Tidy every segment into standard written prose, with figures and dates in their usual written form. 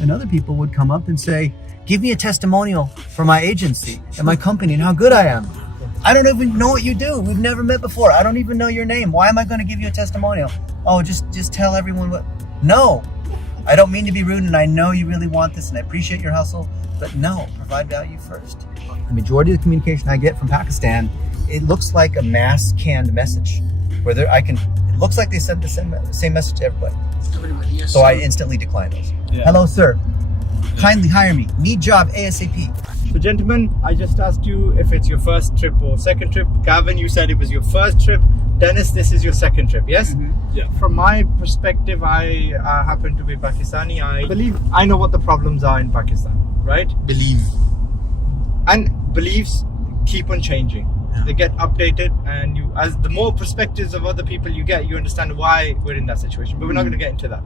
and other people would come up and say, give me a testimonial for my agency and my company and how good I am. I don't even know what you do. We've never met before. I don't even know your name. Why am I going to give you a testimonial? Oh, just tell everyone what. No, I don't mean to be rude, and I know you really want this, and I appreciate your hustle, but no, provide value first. The majority of the communication I get from Pakistan, it looks like a mass canned message, where it looks like they sent the same message to everybody. Yes, So I instantly decline those. Yeah. Hello, sir. Kindly hire me. Need job ASAP. So gentlemen, I just asked you if it's your first trip or second trip. Gavin, you said it was your first trip. Dennis, this is your second trip, yes? Mm-hmm. Yeah. From my perspective, I happen to be Pakistani. I believe I know what the problems are in Pakistan, right? Believe. And beliefs keep on changing. Yeah. They get updated, and as the more perspectives of other people you get, you understand why we're in that situation. But we're not going to get into that.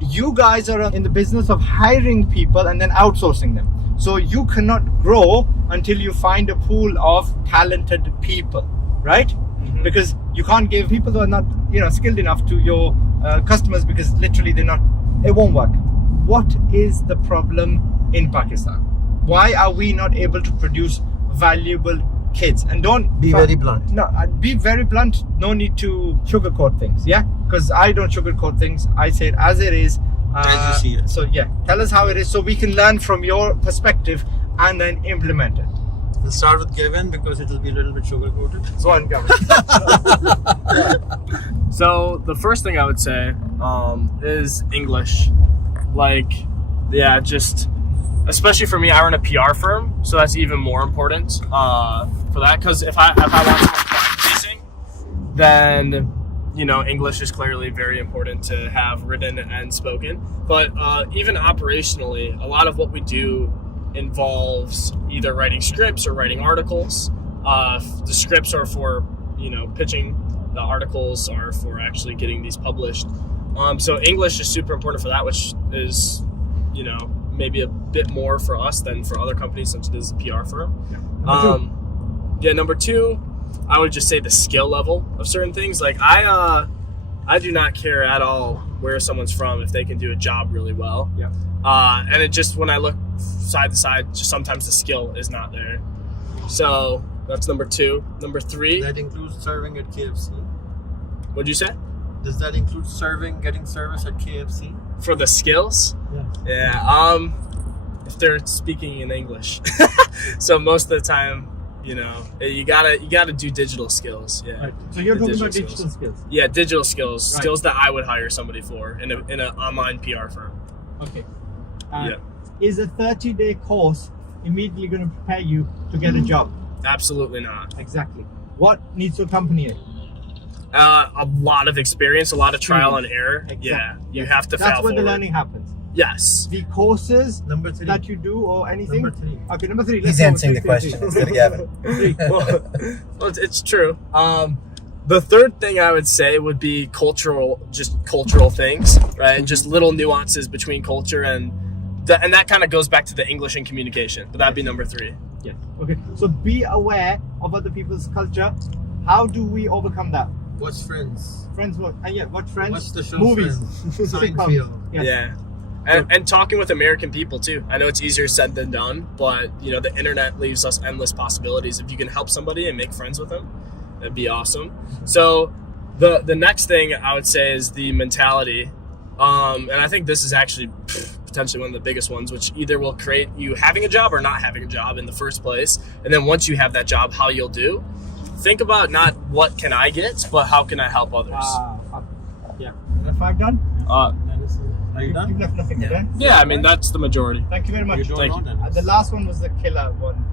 You guys are in the business of hiring people and then outsourcing them. So you cannot grow until you find a pool of talented people, right? Mm-hmm. Because you can't give people who are not, skilled enough to your customers, because literally it won't work. What is the problem in Pakistan? Why are we not able to produce valuable kids? And don't Be very blunt. No, be very blunt. No need to sugarcoat things. Yeah, because I don't sugarcoat things. I say it as it is. As you see it. So yeah, tell us how it is so we can learn from your perspective and then implement it. We'll start with Gavin because it'll be a little bit sugar coated. So on, Gavin. So the first thing I would say is English. Just especially for me, I run a PR firm, so that's even more important for that. Because if I want someone client facing, then English is clearly very important to have written and spoken. But even operationally, a lot of what we do involves either writing scripts or writing articles. The scripts are for pitching. The articles are for actually getting these published. So English is super important for that, which is maybe a bit more for us than for other companies since it is a PR firm. Number two, I would just say the skill level of certain things. Like I do not care at all where someone's from if they can do a job really well. Yeah. And it just, when I look side to side, just sometimes the skill is not there. So that's number two. Number three. That includes serving at KFC. What'd you say? Does that include getting service at KFC? For the skills? Yeah. Yeah. If they're speaking in English. So most of the time, you gotta do digital skills. Yeah. Right. So you're talking about digital skills. Yeah, digital skills. Right. Skills that I would hire somebody for in an online PR firm. Okay. Yeah. Is a 30-day course immediately going to prepare you to get a job? Absolutely not. Exactly. What needs to accompany it? A lot of experience, a lot of trial and error. Exactly. Yeah, you have to fail That's where forward. the learning happens. Yes. The courses Number three. that you do or anything. Number three. Okay, number three. He's answering the question instead of Gavin. Well, it's true. The third thing I would say would be cultural things, right? Just little nuances between culture and that kind of goes back to the English and communication. But that'd be number three. Yeah. Okay. So be aware of other people's culture. How do we overcome that? Watch Friends. Friends, what? What Friends? Watch the show Movies. Friends. Sitcoms. Seinfeld. Yes. Yeah. And talking with American people too. I know it's easier said than done, but the internet leaves us endless possibilities. If you can help somebody and make friends with them, that'd be awesome. So the next thing I would say is the mentality. And I think this is actually potentially one of the biggest ones, which either will create you having a job or not having a job in the first place. And then once you have that job, how you'll do. Think about not what can I get, but how can I help others. Yeah. Is that 5 done? Dennis, are you done? You've left nothing Yeah. done? Yeah, I mean, that's the majority. Thank you very much. You don't Thank know, you. Dennis. The last one was the killer one,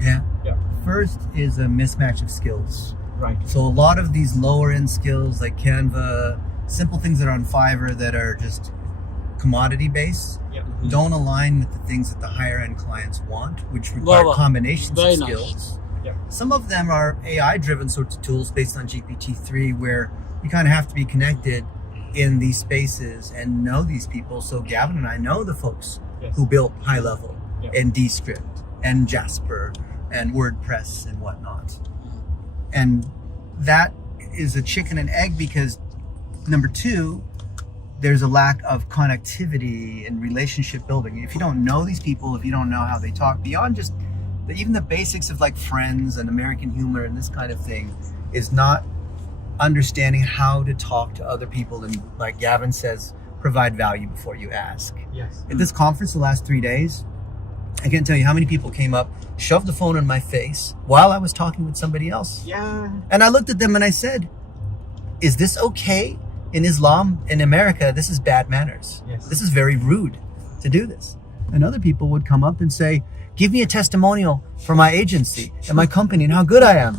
Yeah. Yeah. First is a mismatch of skills. Right. So a lot of these lower end skills like Canva, simple things that are on Fiverr that are just commodity based, Yeah. don't align with the things that the higher end clients want, which require Wow. combinations Very of nice. skills. Yeah. Some of them are AI driven sorts of tools based on GPT-3 where you kind of have to be connected in these spaces and know these people. So Gavin and I know the folks Yes. who built high level Yeah. and Descript and Jasper and WordPress and whatnot. And that is a chicken and egg because number two, there's a lack of connectivity and relationship building. If you don't know these people, if you don't know how they talk, beyond just even the basics of like friends and American humor and this kind of thing, is not understanding how to talk to other people and, like Gavin says, provide value before you ask. Yes. At this conference the last 3 days, I can't tell you how many people came up, shoved the phone in my face while I was talking with somebody else. Yeah. And I looked at them and I said, is this okay? In Islam, in America, this is bad manners. Yes. This is very rude to do this. And other people would come up and say, give me a testimonial for my agency and my company and how good I am.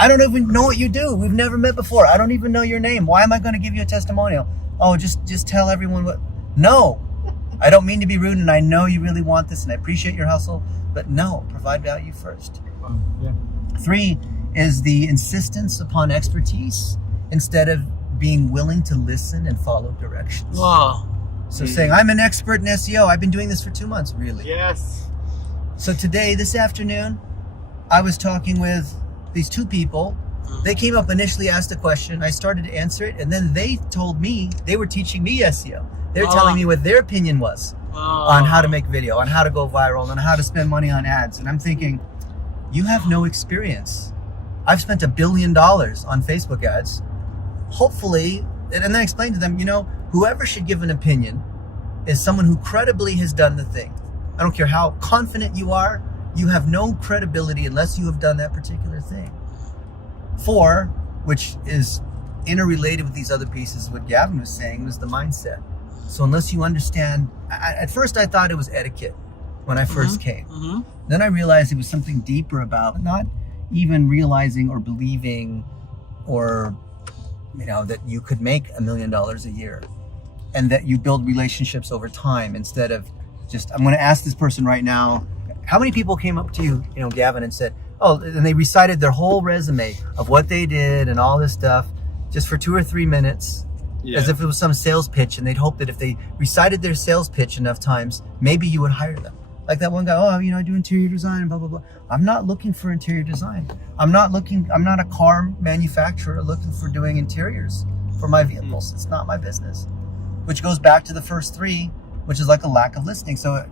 I don't even know what you do. We've never met before. I don't even know your name. Why am I going to give you a testimonial? Oh, just tell everyone what. No, I don't mean to be rude, and I know you really want this and I appreciate your hustle, but no, provide value first. Yeah. 3 is the insistence upon expertise instead of being willing to listen and follow directions. Wow. So saying, I'm an expert in SEO. I've been doing this for 2 months. Really? Yes. So today, this afternoon, I was talking with these 2 people. They came up initially, asked a question. I started to answer it. And then they told me, they were teaching me SEO. They're telling me what their opinion was on how to make video, on how to go viral, on how to spend money on ads. And I'm thinking, you have no experience. I've spent $1 billion on Facebook ads. Hopefully, and then I explained to them, whoever should give an opinion is someone who credibly has done the thing. I don't care how confident you are, you have no credibility unless you have done that particular thing. 4, which is interrelated with these other pieces, what Gavin was saying, was the mindset. So unless you understand, at first I thought it was etiquette when I first came. Then I realized it was something deeper about not even realizing or believing or that you could make $1 million a year and that you build relationships over time instead of just, I'm going to ask this person right now, how many people came up to you, Gavin, and said, oh, and they recited their whole resume of what they did and all this stuff just for 2 or 3 minutes, as if it was some sales pitch, and they'd hope that if they recited their sales pitch enough times, maybe you would hire them. Like that one guy, I do interior design and blah, blah, blah. I'm not looking for interior design. I'm not a car manufacturer looking for doing interiors for my vehicles. It's not my business. Which goes back to the first 3, which is like a lack of listening. So,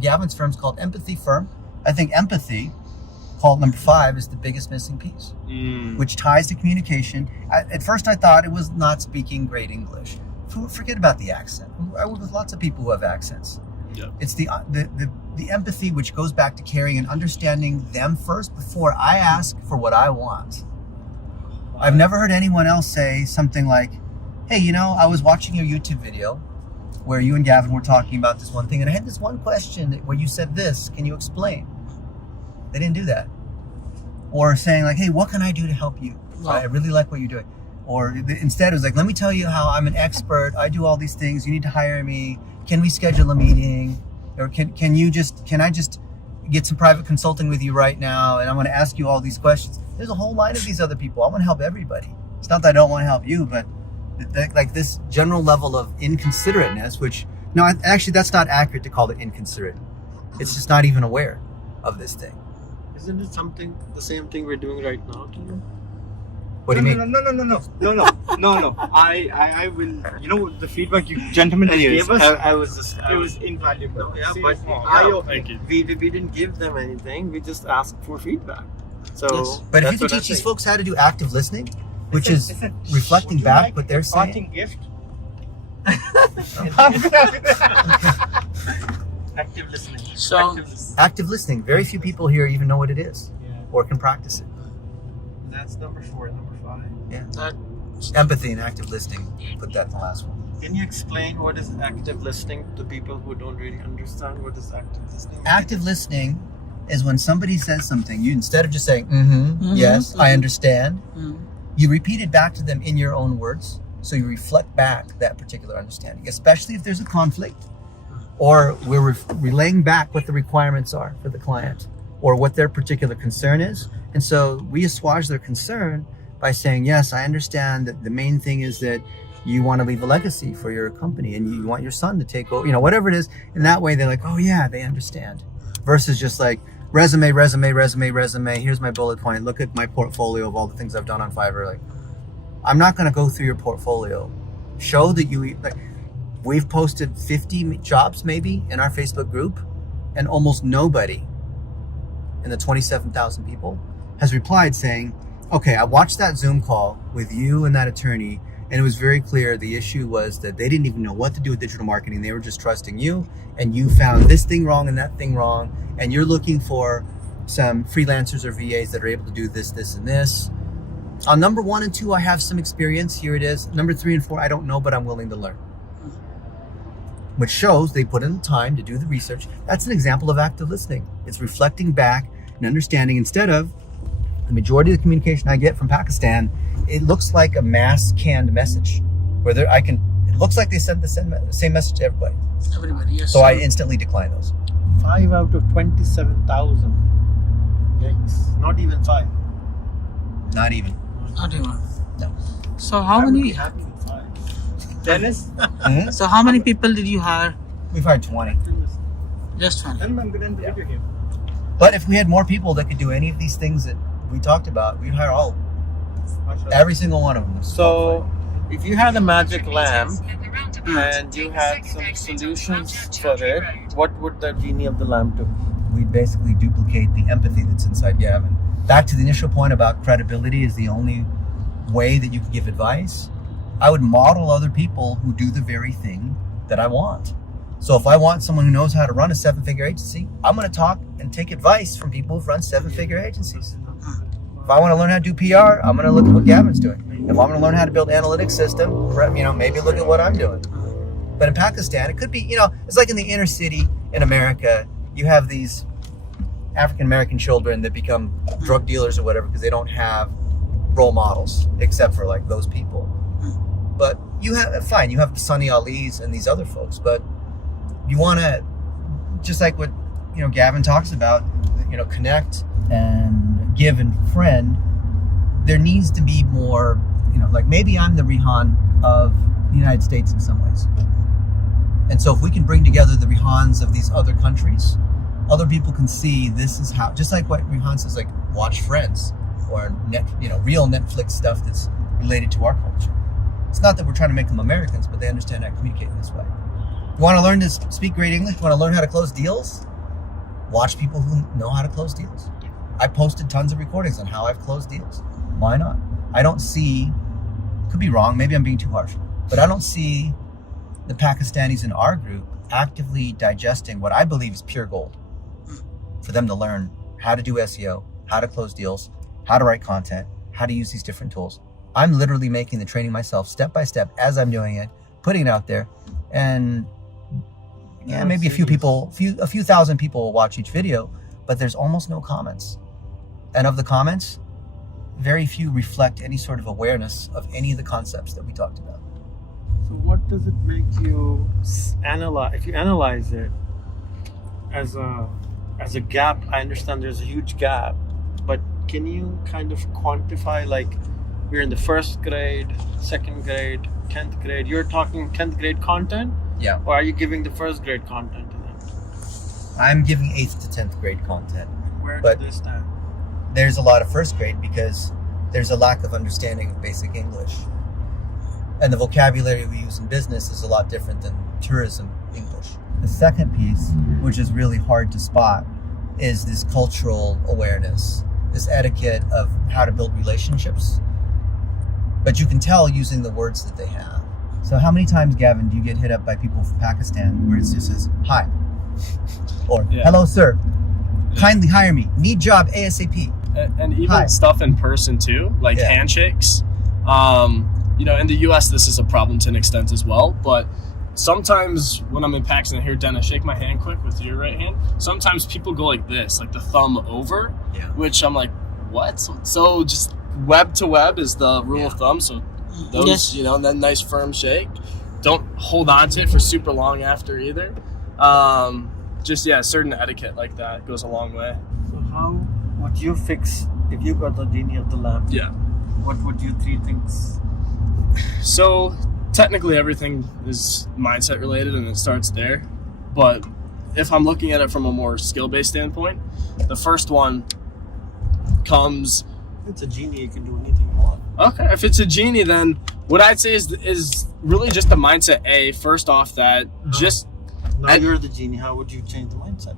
Gavin's firm's called Empathy Firm. I think empathy, called number 5, is the biggest missing piece, which ties to communication. At first I thought it was not speaking great English. Forget about the accent. I work with lots of people who have accents. Yeah. It's the empathy, which goes back to caring and understanding them first before I ask for what I want. I've never heard anyone else say something like, hey, I was watching your YouTube video where you and Gavin were talking about this one thing, and I had this one question where you said this, can you explain? They didn't do that. Or saying like, hey, what can I do to help you? Wow. I really like what you're doing. Or instead it was like, let me tell you how I'm an expert. I do all these things. You need to hire me. Can we schedule a meeting? Or can I just get some private consulting with you right now? And I'm going to ask you all these questions. There's a whole line of these other people. I want to help everybody. It's not that I don't want to help you, but like this general level of inconsiderateness, which, no, actually that's not accurate to call it inconsiderate. It's just not even aware of this thing. Isn't it the same thing we're doing right now to you? What do you mean? No. I will. The feedback you gentlemen gave us. It was invaluable. Yeah, See, but Thank you. we didn't give them anything. We just asked for feedback. So, Yes. But if you can teach these folks how to do active listening, which is reflecting back what they're saying. Parting gift. Active listening. So, Active listening. Very few people here even know what it is or can practice it. That's number 4. Number 5. Yeah. Empathy and active listening. Put that in the last one. can you explain what is active listening to people who don't really understand what is active listening? Active listening is when somebody says something, you instead of just saying, yes, I understand, you repeat it back to them in your own words. So you reflect back that particular understanding, especially if there's a conflict or we're relaying back what the requirements are for the client or what their particular concern is. And so we assuage their concern by saying, yes, I understand that the main thing is that you want to leave a legacy for your company and you want your son to take over, whatever it is. In that way, they're like, oh yeah, they understand. Versus just like resume. Here's my bullet point. Look at my portfolio of all the things I've done on Fiverr. Like, I'm not going to go through your portfolio. Show that you, like, We've posted 50 jobs maybe in our Facebook group, and almost nobody in the 27,000 people has replied saying, okay, I watched that Zoom call with you and that attorney, and it was very clear the issue was that they didn't even know what to do with digital marketing. They were just trusting you, and you found this thing wrong and that thing wrong, and you're looking for some freelancers or VAs that are able to do this, this, and this. On number 1 and 2, I have some experience. Here it is. Number 3 and 4, I don't know, but I'm willing to learn. Which shows they put in the time to do the research. That's an example of active listening. It's reflecting back and understanding. Instead of the majority of the communication I get from Pakistan, it looks like a mass canned message where it looks like they sent the same message to everybody. Everybody, yes. So I instantly decline those. 5 out of 27,000. Yikes. Not even 5. Not even. Not even. No. So how I would be many? happy with 5. Dennis? So how many people did you hire? We've hired 20. Just one. I'm going to end the video here. But if we had more people that could do any of these things that we talked about, we'd hire all of them. Every single one of them. So, if you had a magic lamp and you had some solutions for it, what would the genie of the lamp do? We'd basically duplicate the empathy that's inside Gavin. Back to the initial point about credibility is the only way that you can give advice. I would model other people who do the very thing that I want. So if I want someone who knows how to run a 7-figure agency, I'm going to talk and take advice from people who've run 7-figure agencies. If I want to learn how to do PR, I'm going to look at what Gavin's doing. If I'm going to learn how to build analytics system, maybe look at what I'm doing. But in Pakistan, it could be, it's like in the inner city in America, you have these African-American children that become drug dealers or whatever because they don't have role models except for like those people. But you have the Sunny Ali's and these other folks, but you want to, just like what, Gavin talks about, connect and give and friend, there needs to be more, like maybe I'm the Rihan of the United States in some ways. And so if we can bring together the Rihans of these other countries, other people can see this is how, just like what Rihan says, like watch Friends or real Netflix stuff that's related to our culture. It's not that we're trying to make them Americans, but they understand how to communicate in this way. You want to learn to speak great English? You want to learn how to close deals? Watch people who know how to close deals. I posted tons of recordings on how I've closed deals. Why not? I don't see, could be wrong, maybe I'm being too harsh, but I don't see the Pakistanis in our group actively digesting what I believe is pure gold for them to learn how to do SEO, how to close deals, how to write content, how to use these different tools. I'm literally making the training myself step by step as I'm doing it, putting it out there, and maybe a few thousand people will watch each video, but there's almost no comments. And of the comments, very few reflect any sort of awareness of any of the concepts that we talked about. So what does it make you analyze? If you analyze it as a gap, I understand there's a huge gap, but can you kind of quantify, like we're in the 1st grade, 2nd grade, 10th grade, you're talking 10th grade content? Yeah. Or are you giving the 1st grade content to them? I'm giving 8th to 10th grade content. Where But- do they stand? There's a lot of 1st grade because there's a lack of understanding of basic English. And the vocabulary we use in business is a lot different than tourism English. The second piece, which is really hard to spot, is this cultural awareness, this etiquette of how to build relationships. But you can tell using the words that they have. So how many times, Gavin, do you get hit up by people from Pakistan where it just says, hi, or hello, sir, kindly hire me, need job ASAP. And even Hi. stuff in person too, like Yeah. handshakes. In the US, this is a problem to an extent as well. But sometimes when I'm in Pakistan, here, Dennis, shake my hand quick with your right hand. Sometimes people go like this, like the thumb over, which I'm like, what? So just web to web is the rule of thumb. So those, Yes. then nice firm shake. Don't hold on to it for super long after either. Certain etiquette like that goes a long way. So how would you fix, if you got the genie of the lamp, Yeah. what would you 3 things? So technically everything is mindset related and it starts there. But if I'm looking at it from a more skill-based standpoint, the first one comes it's a genie, you can do anything you want. Okay, if it's a genie, then what I'd say is really just the mindset. First off, that just Now you're the genie. How would you change the mindset?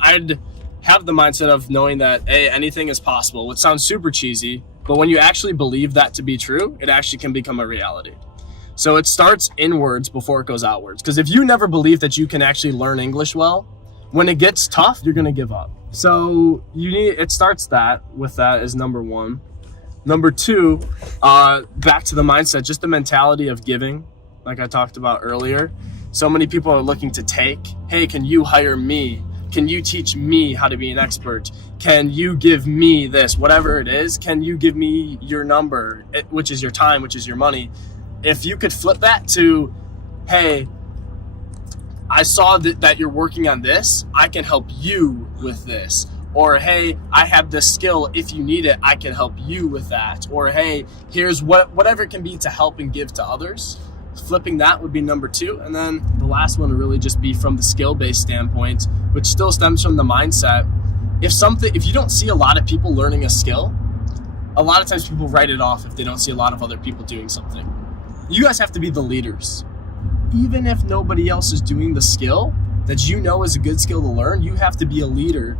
I'd have the mindset of knowing that anything is possible, which sounds super cheesy, but when you actually believe that to be true, it actually can become a reality. So it starts inwards before it goes outwards. Because if you never believe that you can actually learn English well, when it gets tough, you're gonna give up. So it starts with that as number one. Number two, back to the mindset, just the mentality of giving, like I talked about earlier. So many people are looking to take. Hey, can you hire me? Can you teach me how to be an expert? Can you give me this? Whatever it is, can you give me your number, which is your time, which is your money? If you could flip that to, hey, I saw that you're working on this, I can help you with this. Or, hey, I have this skill. If you need it, I can help you with that. Or, hey, here's whatever it can be to help and give to others. Flipping that would be number two. And then the last one would really just be from the skill-based standpoint, which still stems from the mindset. If you don't see a lot of people learning a skill, a lot of times people write it off if they don't see a lot of other people doing something. You guys have to be the leaders. Even if nobody else is doing the skill that you know is a good skill to learn, you have to be a leader.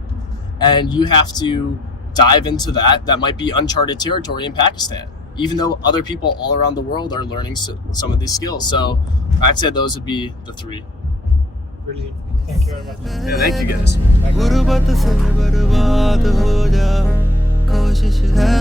And you have to dive into that. That might be uncharted territory in Pakistan, even though other people all around the world are learning some of these skills. So I'd say those would be the three. Brilliant. Thank you very much. Yeah, thank you guys. गुर्बत से बर्बाद हो जा कोशिश है